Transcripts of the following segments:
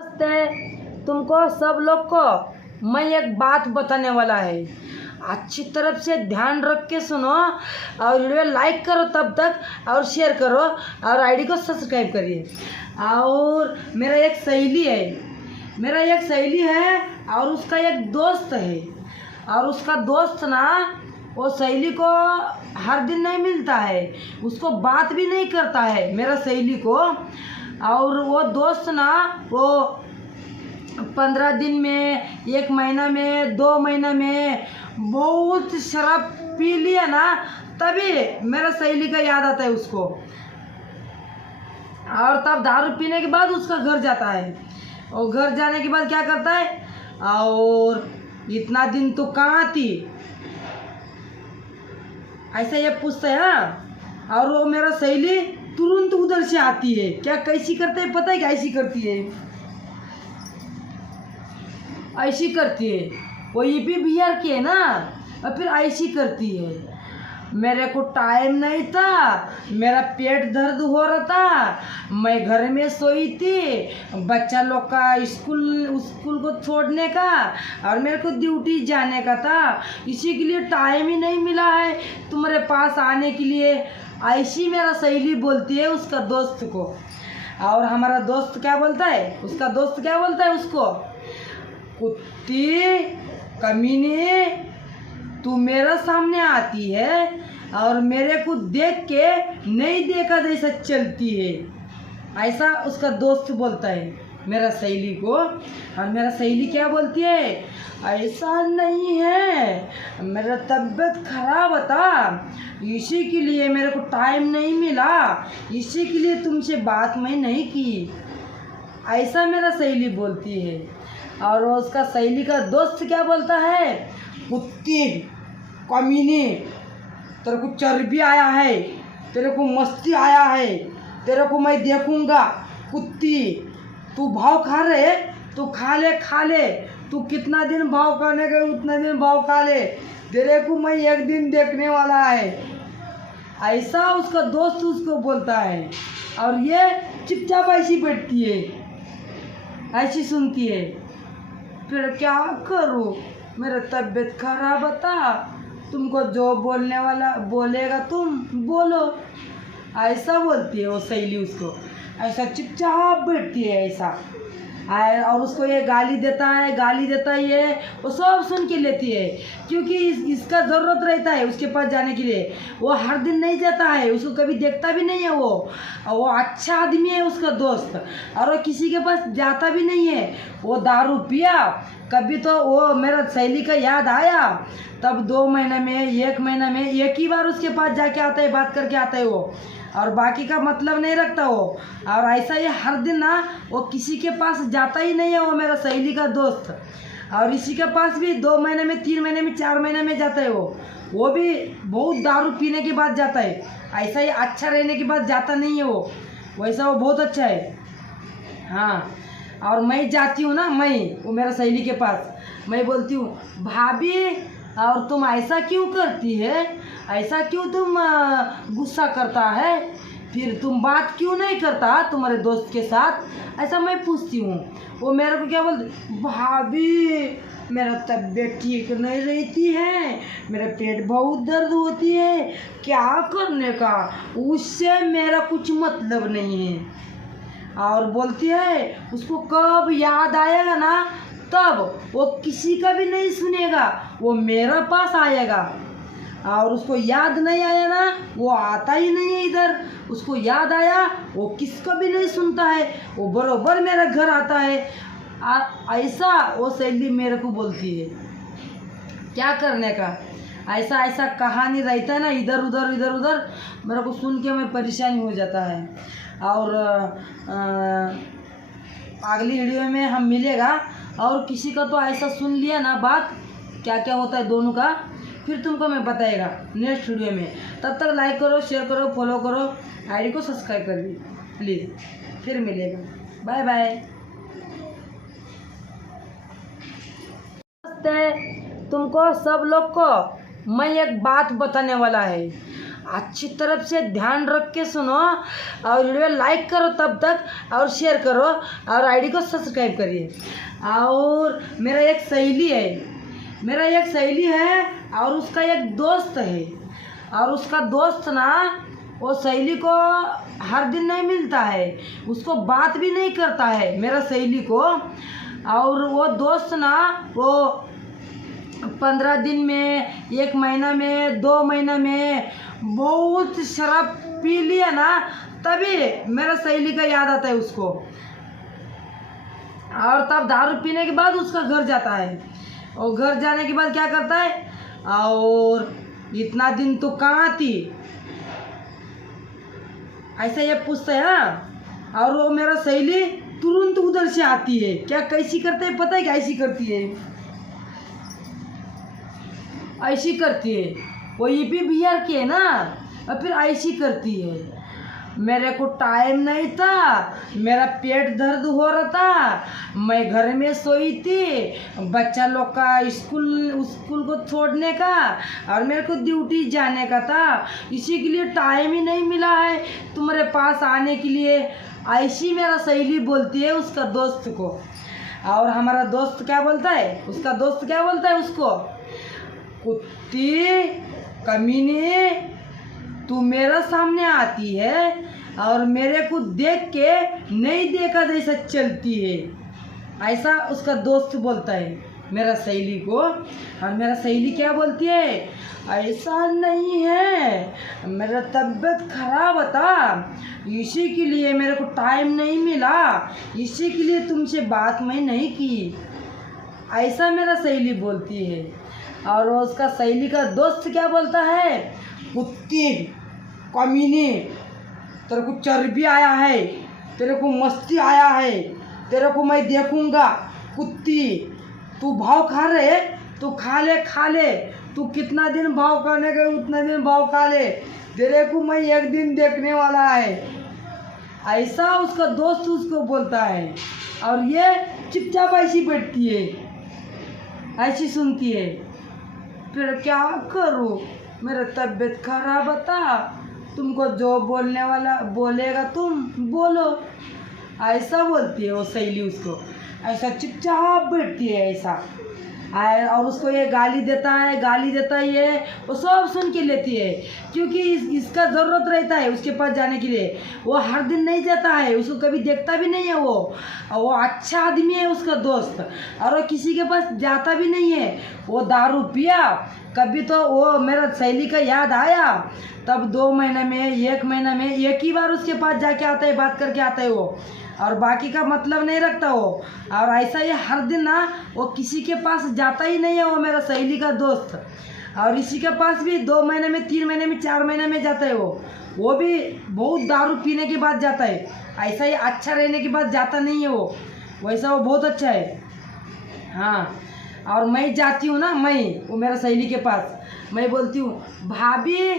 नमस्ते। तुमको सब लोग को मैं एक बात बताने वाला है। अच्छी तरफ से ध्यान रख के सुनो और वीडियो लाइक करो तब तक और शेयर करो और आईडी को सब्सक्राइब करिए। और मेरा एक सहेली है और उसका एक दोस्त है। और उसका दोस्त ना वो सहेली को हर दिन नहीं मिलता है, उसको बात भी नहीं करता है मेरा सहेली को। और वो दोस्त ना वो 15 दिन में, 1 महीना में, 2 महीना में बहुत शराब पी लिया ना, तभी मेरा सहेली का याद आता है उसको। और तब दारू पीने के बाद उसका घर जाता है और घर जाने के बाद क्या करता है, और इतना दिन तो कहाँ थी, ऐसा ये पूछता है ना। और वो मेरा सहेली तुरंत उधर से आती है। क्या कैसी करते है पता है, क्या ऐसी करती है, ऐसी करती है। वो ये भी बिहार की है ना, और फिर ऐसी करती है। मेरे को टाइम नहीं था, मेरा पेट दर्द हो रहा था, मैं घर में सोई थी, बच्चा लोग का स्कूल को छोड़ने का और मेरे को ड्यूटी जाने का था, इसी के लिए टाइम ही नहीं मिला है तुम्हारे पास आने के लिए, ऐसी मेरा सहेली बोलती है उसका दोस्त को। और हमारा दोस्त क्या बोलता है, उसका दोस्त क्या बोलता है उसको, कुत्ती कमीने, तू मेरे सामने आती है और मेरे को देख के नहीं देखा जैसा चलती है, ऐसा उसका दोस्त बोलता है मेरा सहेली को। और मेरा सहेली क्या बोलती है, ऐसा नहीं है, मेरा तबीयत खराब था, इसी के लिए मेरे को टाइम नहीं मिला, इसी के लिए तुमसे बात मैं नहीं की, ऐसा मेरा सहेली बोलती है। और उसका सहेली का दोस्त क्या बोलता है, कुत्ती कमीने, तेरे को चर्बी आया है, तेरे को मस्ती आया है, तेरे को मैं देखूंगा, कुत्ती तू भाव खा रहे, तू खा ले, तू कितना दिन भाव खाने का उतना दिन भाव खा ले, तेरे को मैं एक दिन देखने वाला है, ऐसा उसका दोस्त उसको बोलता है। और ये चुपचाप ऐसी बैठती है, ऐसी सुनती है। फिर क्या करूँ, मेरा तबीयत खराब था, तुमको जो बोलने वाला बोलेगा तुम बोलो, ऐसा बोलती है वो सहेली उसको। ऐसा चुपचाप बैठती है ऐसा। और उसको ये गाली देता है ये, वो सब सुन के लेती है, क्योंकि इसका ज़रूरत रहता है उसके पास जाने के लिए। वो हर दिन नहीं जाता है, उसको कभी देखता भी नहीं है वो अच्छा आदमी है उसका दोस्त, और वो किसी के पास जाता भी नहीं है। वो दारू पिया कभी तो वो मेरा सहेली का याद आया, तब 2 महीने में, 1 महीना में एक ही बार उसके पास जाके आता है, बात करके आता है वो, और बाकी का मतलब नहीं रखता वो। और ऐसा ये हर दिन ना वो किसी के पास जाता ही नहीं है वो मेरा सहेली का दोस्त। और इसी के पास भी 2 महीने में, 3 महीने में, 4 महीने में जाता है वो भी बहुत दारू पीने के बाद जाता है, ऐसा ही अच्छा रहने के बाद जाता नहीं है वो, वैसा वो बहुत अच्छा है। हाँ, और मैं जाती हूँ ना, वो मेरा सहेली के पास, मैं बोलती हूँ, भाभी और तुम ऐसा क्यों करती है, ऐसा क्यों तुम गुस्सा करता है, फिर तुम बात क्यों नहीं करता तुम्हारे दोस्त के साथ, ऐसा मैं पूछती हूँ। वो मेरे को क्या बोलती, भाभी मेरा तबीयत ठीक नहीं रहती है, मेरा पेट बहुत दर्द होती है, क्या करने का, उससे मेरा कुछ मतलब नहीं है। और बोलती है उसको कब याद आएगा ना, तब वो किसी का भी नहीं सुनेगा, वो मेरे पास आएगा। और उसको याद नहीं आया ना, वो आता ही नहीं है इधर, उसको याद आया वो किसका भी नहीं सुनता है, वो बरोबर मेरा घर आता है। ऐसा वो सहेली मेरे को बोलती है, क्या करने का, ऐसा कहानी रहता है ना, इधर उधर मेरे को सुन के मैं परेशानी हो जाता है। और अगली वीडियो में हम मिलेगा, और किसी का तो ऐसा सुन लिया ना बात, क्या क्या होता है दोनों का, फिर तुमको मैं बताएगा नेक्स्ट वीडियो में। तब तक लाइक करो, शेयर करो, फॉलो करो, आईडी को सब्सक्राइब कर ली प्लीज़। फिर मिलेगा, बाय बाय। नमस्ते। तुमको सब लोग को मैं एक बात बताने वाला है। अच्छी तरफ से ध्यान रख के सुनो और वीडियो लाइक करो तब तक और शेयर करो और आईडी को सब्सक्राइब करिए। और मेरा एक सहेली है और उसका एक दोस्त है और उसका दोस्त ना वो सहेली को हर दिन नहीं मिलता है, उसको बात भी नहीं करता है मेरा सहेली को। और वो दोस्त ना वो 15 दिन में, 1 महीना में, 2 महीना में बहुत शराब पी लिया ना, तभी मेरा सहेली का याद आता है उसको। और तब दारू पीने के बाद उसका घर जाता है और घर जाने के बाद क्या करता है, और इतना दिन तो कहाँ थी, ऐसा ये पूछता है ना। और वो मेरा सहेली तुरंत उधर से आती है, क्या कैसी करते है पता है, क्या ऐसी करती है, ऐसी करती है। वो ये भी बिहार की है ना, और फिर ऐसी करती है। मेरे को टाइम नहीं था, मेरा पेट दर्द हो रहा था, मैं घर में सोई थी, बच्चा लोग का स्कूल को छोड़ने का और मेरे को ड्यूटी जाने का था, इसी के लिए टाइम ही नहीं मिला है तुम्हारे पास आने के लिए, ऐसी मेरा सहेली बोलती है उसका दोस्त को। और हमारा दोस्त क्या बोलता है, उसका दोस्त क्या बोलता है उसको, कुत्ती कमीने, तू मेरे सामने आती है और मेरे को देख के नहीं देखा जैसा चलती है, ऐसा उसका दोस्त बोलता है मेरा सहेली को। और मेरा सहेली क्या बोलती है, ऐसा नहीं है, मेरा तबीयत खराब था, इसी के लिए मेरे को टाइम नहीं मिला, इसी के लिए तुमसे बात मैं नहीं की, ऐसा मेरा सहेली बोलती है। और उसका सहेली का दोस्त क्या बोलता है, कुत्ती कमीने, तेरे को चर्बी आया है, तेरे को मस्ती आया है, तेरे को मैं देखूंगा, कुत्ती तू भाव खा रहे, तू खा ले, तू कितना दिन भाव खाने का उतना दिन भाव खा ले, तेरे को मैं एक दिन देखने वाला है, ऐसा उसका दोस्त उसको बोलता है। और ये चुपचाप ऐसी बैठती है, ऐसी सुनती है। फिर क्या करूँ, मेरा तबीयत खराब था, तुमको जो बोलने वाला बोलेगा तुम बोलो, ऐसा बोलती है वो सहेली उसको, ऐसा चुपचाप बैठती है ऐसा। और उसको ये गाली देता है ये, वो सब सुन के लेती है, क्योंकि इसका ज़रूरत रहता है उसके पास जाने के लिए। वो हर दिन नहीं जाता है, उसको कभी देखता भी नहीं है वो अच्छा आदमी है उसका दोस्त, और वो किसी के पास जाता भी नहीं है। वो दारू पिया कभी तो वो मेरा सहेली का याद आया, तब 2 महीने में, 1 महीना में एक ही बार उसके पास जाके आता है, बात करके आता है वो, और बाकी का मतलब नहीं रखता वो। और ऐसा ही हर दिन ना वो किसी के पास जाता ही नहीं है वो मेरा सहेली का दोस्त, और इसी के पास भी 2 महीने में, 3 महीने में, 4 महीने में जाता है वो भी बहुत दारू पीने के बाद जाता है, ऐसा ही अच्छा रहने के बाद जाता नहीं है वो, वैसा वो बहुत अच्छा है। हाँ, और मैं जाती हूँ ना, वो मेरा सहेली के पास, मैं बोलती हूँ, भाभी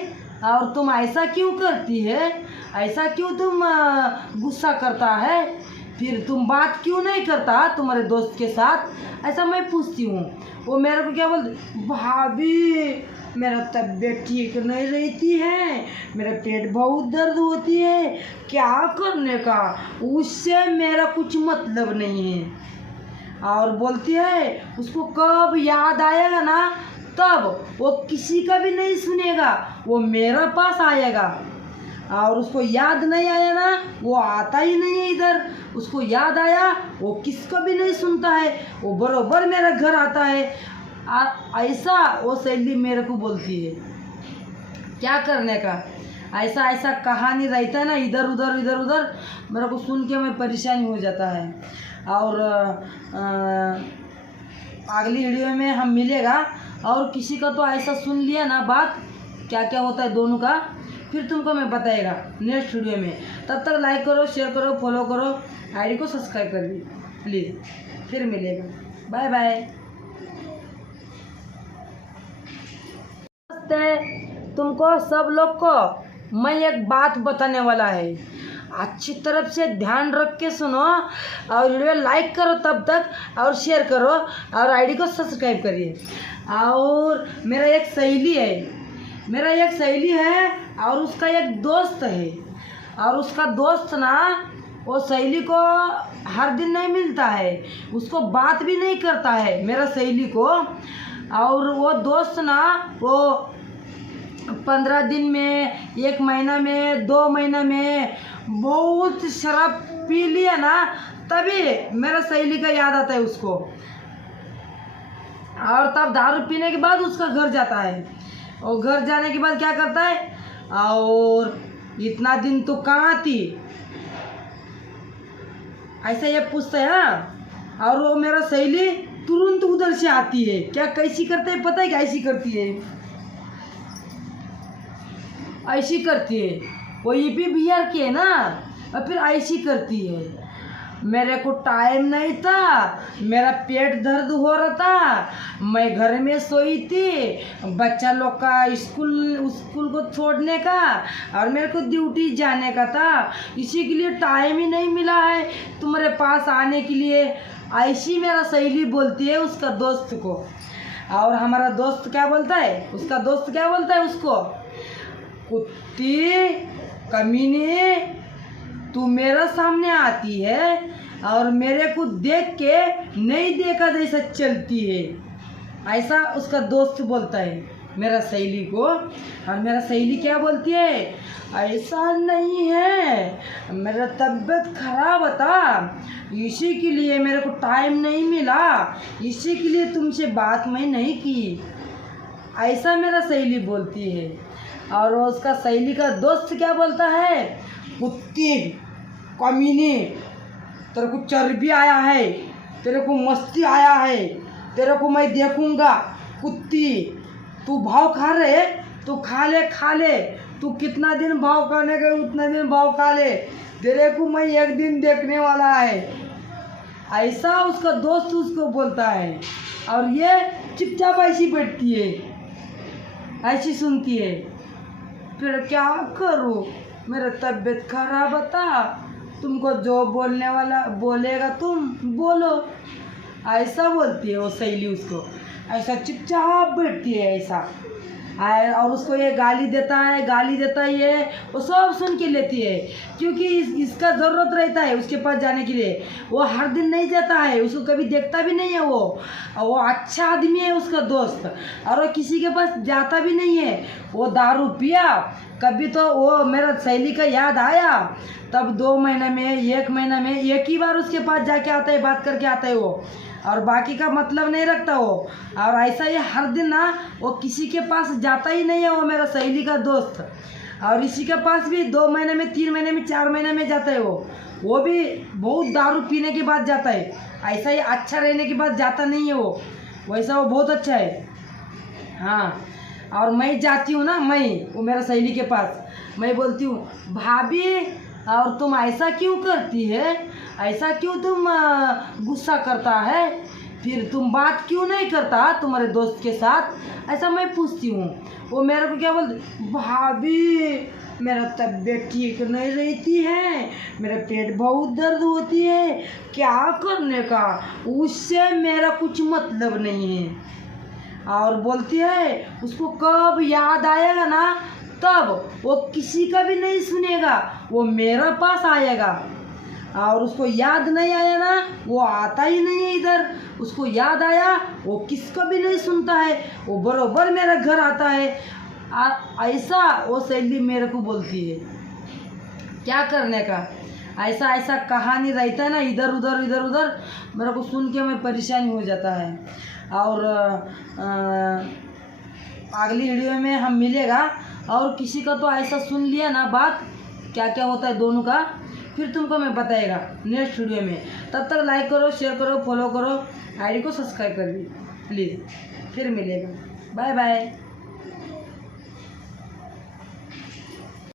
और तुम ऐसा क्यों करती है, ऐसा क्यों तुम गुस्सा करता है, फिर तुम बात क्यों नहीं करता तुम्हारे दोस्त के साथ, ऐसा मैं पूछती हूँ। वो मेरे को क्या बोलती, भाभी मेरा तबीयत ठीक नहीं रहती है, मेरा पेट बहुत दर्द होती है, क्या करने का, उससे मेरा कुछ मतलब नहीं है। और बोलती है उसको कब याद आएगा ना, तब वो किसी का भी नहीं सुनेगा, वो मेरा पास आएगा। और उसको याद नहीं आया ना, वो आता ही नहीं है इधर, उसको याद आया वो किसका भी नहीं सुनता है, वो बरोबर मेरा घर आता है, ऐसा वो सहेली मेरे को बोलती है। क्या करने का, ऐसा कहानी रहता है ना, इधर उधर मेरे को सुन के मैं परेशानी हो जाता है। और अगली वीडियो में हम मिलेगा, और किसी का तो ऐसा सुन लिया ना बात, क्या क्या होता है दोनों का, फिर तुमको मैं बताएगा नेक्स्ट वीडियो में। तब तक लाइक करो, शेयर करो, फॉलो करो, आईडी को सब्सक्राइब कर ली प्लीज़। फिर मिलेगा, बाय बाय। तुमको सब लोग को मैं एक बात बताने वाला है, अच्छी तरफ से ध्यान रख के सुनो और वीडियो लाइक करो तब तक, और शेयर करो और आईडी को सब्सक्राइब करिए। और मेरा एक सहेली है, मेरा एक सहेली है और उसका एक दोस्त है, और उसका दोस्त ना वो सहेली को हर दिन नहीं मिलता है, उसको बात भी नहीं करता है मेरा सहेली को। और वो दोस्त ना वो 15 दिन में, 1 महीना में, 2 महीना में बहुत शराब पी लिया ना, तभी मेरा सहेली का याद आता है उसको। और तब दारू पीने के बाद उसका घर जाता है, और घर जाने के बाद क्या करता है, और इतना दिन तो कहाँ थी, ऐसा ये पूछता है ना। और वो मेरा सहेली तुरंत उधर से आती है, क्या कैसी करते है पता है, क्या ऐसी करती है, ऐसी करती है, वो ये भी बिहार की है ना, और फिर ऐसी करती है। मेरे को टाइम नहीं था, मेरा पेट दर्द हो रहा था, मैं घर में सोई थी, बच्चा लोग का स्कूल को छोड़ने का और मेरे को ड्यूटी जाने का था, इसी के लिए टाइम ही नहीं मिला है तुम्हारे पास आने के लिए, ऐसी मेरा सहेली बोलती है उसका दोस्त को। और हमारा दोस्त क्या बोलता है, उसका दोस्त क्या बोलता है उसको, कुत्ती कमीने, तू मेरे सामने आती है और मेरे को देख के नहीं देखा जैसा चलती है, ऐसा उसका दोस्त बोलता है मेरा सहेली को। और मेरा सहेली क्या बोलती है, ऐसा नहीं है, मेरा तबीयत खराब था, इसी के लिए मेरे को टाइम नहीं मिला, इसी के लिए तुमसे बात मैं नहीं की, ऐसा मेरा सहेली बोलती है। और उसका सहेली का दोस्त क्या बोलता है, कुत्ती कमीने, तेरे को चर्बी आया है, तेरे को मस्ती आया है, तेरे को मैं देखूंगा, कुत्ती तू भाव खा रहे, तू खा ले, तू कितना दिन भाव खाने का उतना दिन भाव खा ले, तेरे को मैं एक दिन देखने वाला है, ऐसा उसका दोस्त उसको बोलता है। और ये चुपचाप ऐसी बैठती है, ऐसी सुनती है, फिर क्या करूँ, मेरा तबीयत खराब था, तुमको जो बोलने वाला बोलेगा तुम बोलो, ऐसा बोलती है वो सहेली उसको, ऐसा चुपचाप बैठती है ऐसा। और उसको ये गाली देता है ये, वो सब सुन के लेती है, क्योंकि इसका ज़रूरत रहता है उसके पास जाने के लिए, वो हर दिन नहीं जाता है, उसको कभी देखता भी नहीं है वो अच्छा आदमी है उसका दोस्त, और वो किसी के पास जाता भी नहीं है, वो दारू पिया कभी तो वो मेरा सहेली का याद आया, तब 2 महीने में, 1 महीना में एक ही बार उसके पास जाके आता है, बात करके आता है वो, और बाकी का मतलब नहीं रखता वो। और ऐसा ही हर दिन ना वो किसी के पास जाता ही नहीं है वो मेरा सहेली का दोस्त, और इसी के पास भी 2 महीने में, 3 महीने में, 4 महीने में जाता है वो भी बहुत दारू पीने के बाद जाता है, ऐसा ही अच्छा रहने के बाद जाता नहीं है वो, वैसा वो बहुत अच्छा है। हाँ, और मैं जाती हूँ ना, वो मेरा सहेली के पास, मैं बोलती हूँ, भाभी और तुम ऐसा क्यों करती है, ऐसा क्यों तुम गुस्सा करता है, फिर तुम बात क्यों नहीं करता तुम्हारे दोस्त के साथ, ऐसा मैं पूछती हूँ। वो मेरे को क्या बोलती, भाभी मेरा तबीयत ठीक नहीं रहती है, मेरा पेट बहुत दर्द होती है, क्या करने का, उससे मेरा कुछ मतलब नहीं है। और बोलती है उसको कब याद आएगा ना, तब वो किसी का भी नहीं सुनेगा, वो मेरे पास आएगा, और उसको याद नहीं आया ना, वो आता ही नहीं है इधर, उसको याद आया वो किसका भी नहीं सुनता है, वो बरोबर मेरा घर आता है, ऐसा वो सहेली मेरे को बोलती है। क्या करने का, ऐसा कहानी रहता है ना, इधर उधर मेरे को सुन के मैं परेशानी हो जाता है। और अगली वीडियो में हम मिलेगा, और किसी का तो ऐसा सुन लिया ना बात, क्या क्या होता है दोनों का, फिर तुमको मैं बताएगा नेक्स्ट वीडियो में। तब तक लाइक करो, शेयर करो, फॉलो करो, आईडी को सब्सक्राइब कर ली प्लीज़। फिर मिलेगा, बाय बाय।